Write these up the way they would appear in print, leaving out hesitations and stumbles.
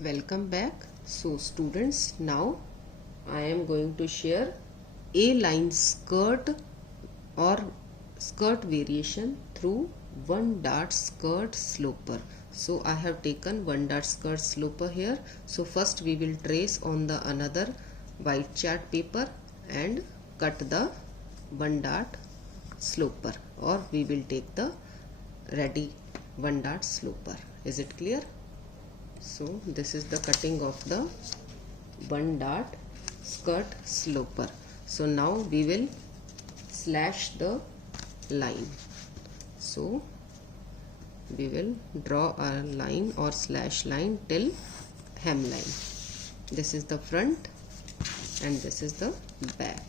Welcome back. So students, now I am going to share A-line skirt or skirt variation through one dart skirt sloper. So I have taken one dart skirt sloper here. So first we will trace on the another white chart paper and cut the one dart sloper, or we will take the ready one dart sloper. Is it clear? So this is the cutting of the one dart skirt sloper. So now we will slash the line. So we will draw a line or slash line till hemline. This is the front and this is the back.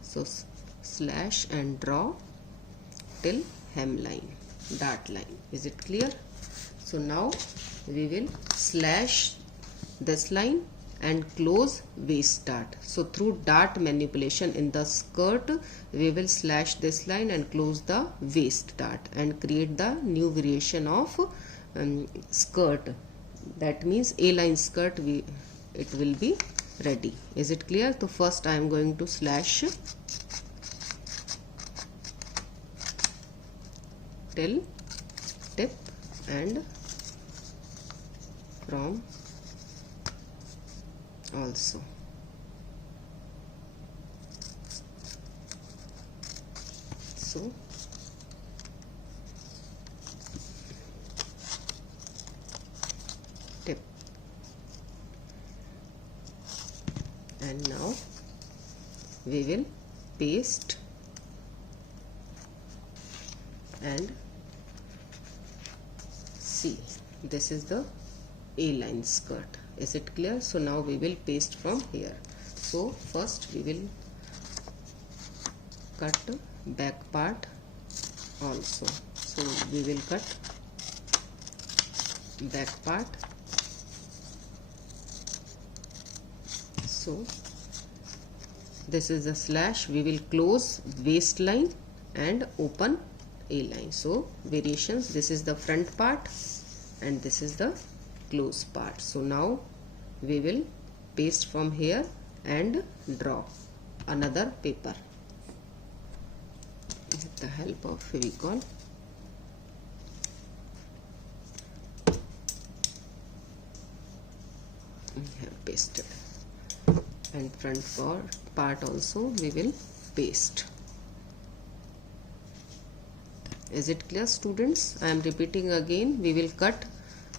So slash and draw till hemline, dart line. Is it clear? So now we will slash this line and close waist dart. So through dart manipulation in the skirt, we will slash this line and close the waist dart and create the new variation of skirt. That means A-line skirt it will be ready. Is it clear? So first I am going to slash till tip and from also. So tip, and now we will paste and see, this is the A-line skirt. Is it clear? So now we will paste from here. So first we will cut back part also. So we will cut back part. So this is the slash. We will close waistline and open A-line. So variations, this is the front part and this is the close part. So now we will paste from here and draw another paper with the help of Fevicol. We have pasted, and front part also we will paste. Is it clear, students? I am repeating again. We will cut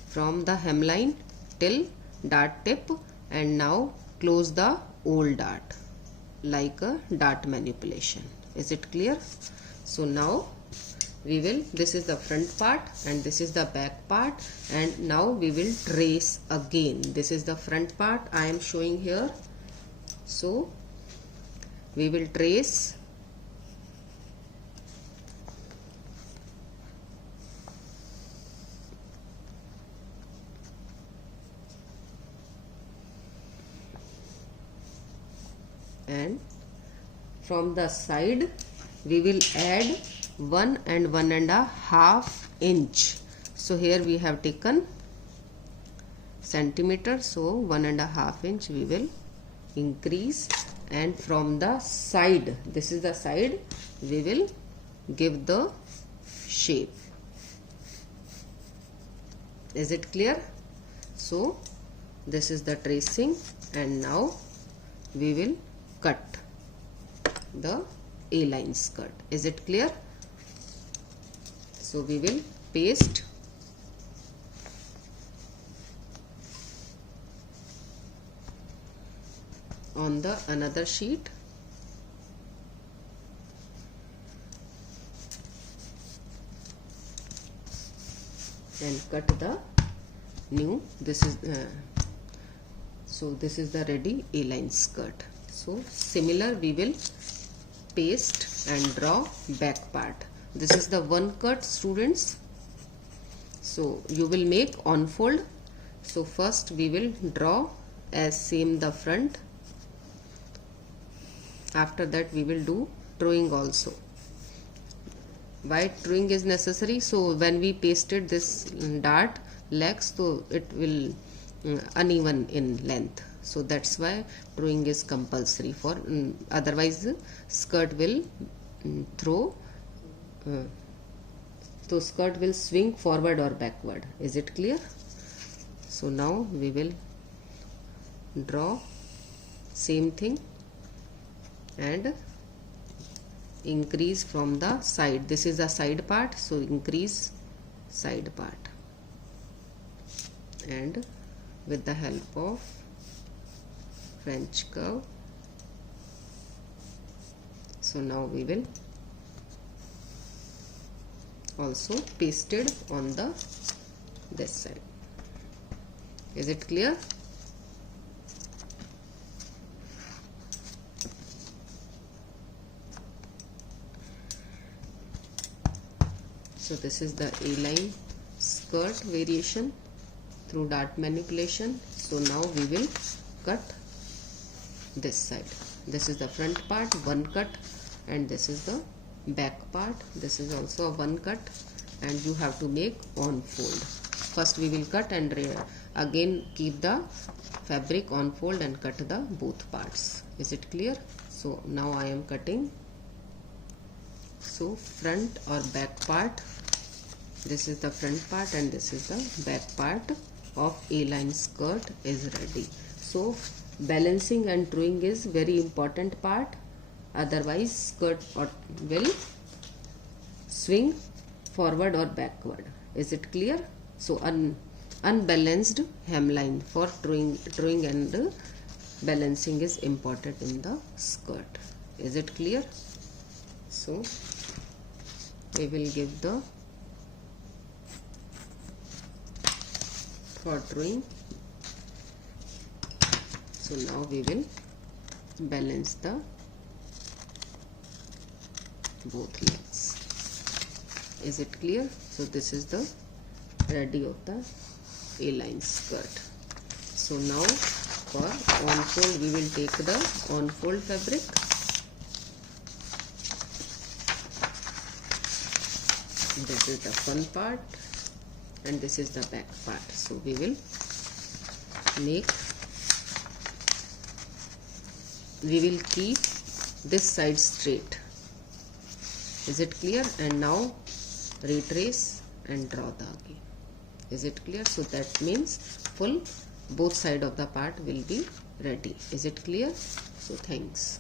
from the hemline till dart tip and now close the old dart like a dart manipulation. Is it clear? So now we will, this is the front part and this is the back part, and now we will trace again. This is the front part I am showing here. So we will trace and from the side we will add 1 and 1.5 inch. So here we have taken centimeter, so 1.5 inch we will increase, and from the side, this is the side, we will give the shape. Is it clear? So this is the tracing, and now we will cut the A-line skirt. Is it clear? So we will paste on the another sheet and cut the new, this is so this is the ready A-line skirt. So similar we will paste and draw back part. This is the one cut, students. So you will make on fold. So first we will draw as same the front. After that we will do drawing also. Why drawing is necessary? So when we pasted this dart legs, so it will uneven in length. So that's why drawing is compulsory for otherwise skirt will throw so skirt will swing forward or backward. Is it clear? So now we will draw same thing and increase from the side. This is the side part, so increase side part, and with the help of French curve, so now we will also pasted on the this side. Is it clear? So this is the A-line skirt variation through dart manipulation. So now we will cut this side. This is the front part, one cut, and this is the back part. This is also a one cut, and you have to make on fold. First we will cut and again keep the fabric on fold and cut the both parts. Is it clear? So now I am cutting. So front or back part, this is the front part and this is the back part of A-line skirt is ready. So balancing and drawing is very important part, otherwise skirt will swing forward or backward. Is it clear? So unbalanced hemline for drawing and balancing is important in the skirt. Is it clear? So we will give the for drawing. So now we will balance the both legs. Is it clear? So this is the ready of the A-line skirt. So now for on fold we will take the on fold fabric. This is the front part and this is the back part. So we will keep this side straight. Is it clear? And now retrace and draw the again. Is it clear? So that means full both side of the part will be ready. Is it clear? So thanks.